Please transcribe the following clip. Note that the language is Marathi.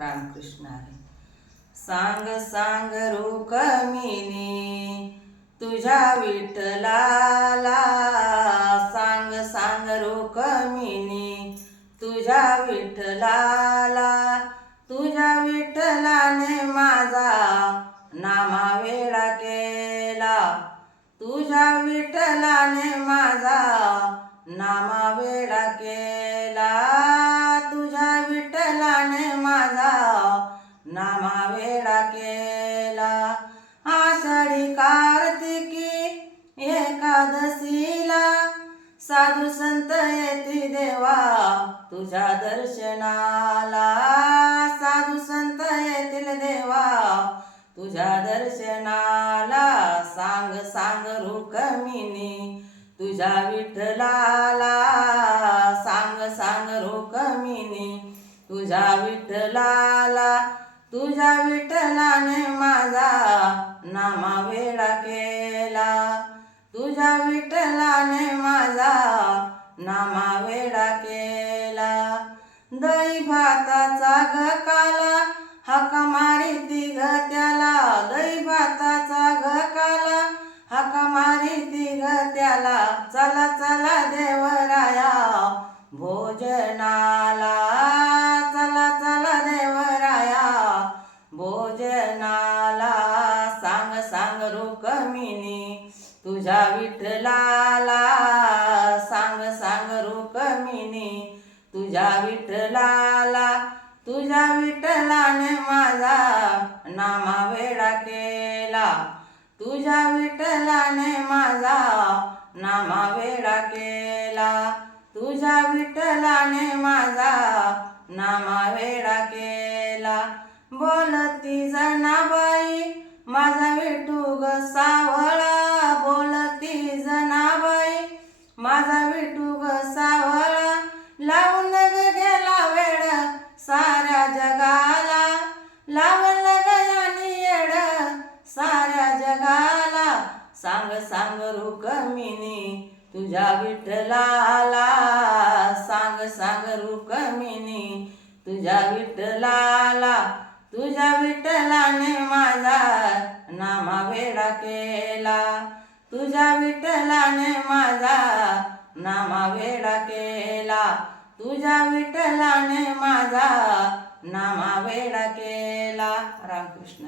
रामकृष्ण आहे सांग सांग रुक्मिणी तुझ्या विठ्ठलाला. सांग सांग रुक्मिणी तुझ्या विठ्ठलाला. तुझ्या विठ्ठलाने माझा नामा वेळा केला. तुझ्या विठ्ठलाने माझा नामा वेळा केला. नामा केला. आषाढी कार्तिकी एकादशीला साधू संत येती देवा तुझ्या दर्शनाला. साधू संत येतील देवा तुझ्या दर्शनाला. सांग सांग रुकमिनी तुझ्या विठ्ठलाला. सांग सांग रुकमिनी तुझ्या विठ्ठलाला. तुझ्या विठ्ठलाने माझा नामा वेळा केला. तुझ्या विठ्ठलाने माझा नामा वेळा केला. दही भाताचा ग काला हाका मारी ती त्याला. दही भाताचा घ काला हाका मारी ती त्याला. चला चला दे सांग रुकमिनी तुझ्या विठ्ठलाला सांग सांग रुकमिनी तुझ्या विठ्ठलाला तुझ्या विठ्ठलाने माझा नामा वेळा केला. तुझ्या विठ्ठलाने माझा नामा वेळा केला. तुझ्या विठ्ठलाने माझा नामा वेळा केला. बोलती जनाबाई माझा विठू ग सावळा बोलती जनाबाई. माझा विठू ग सावळा लावून ग गेला वेड साऱ्या जगाला. लावून ग यानी येड साऱ्या जगाला. सांग सांग रुकमिनी तुझ्या विठ्ठलाला. सांग सांग रुकमिनी तुझ्या विठ्ठलाला. तुझ्या विठ्ठलाने माझा केला. तुझ्या विठ्ठलाने माझा नामा वेडा केला. तुझ्या विठ्ठलाने माझा नामा वेडा केला. रामकृष्ण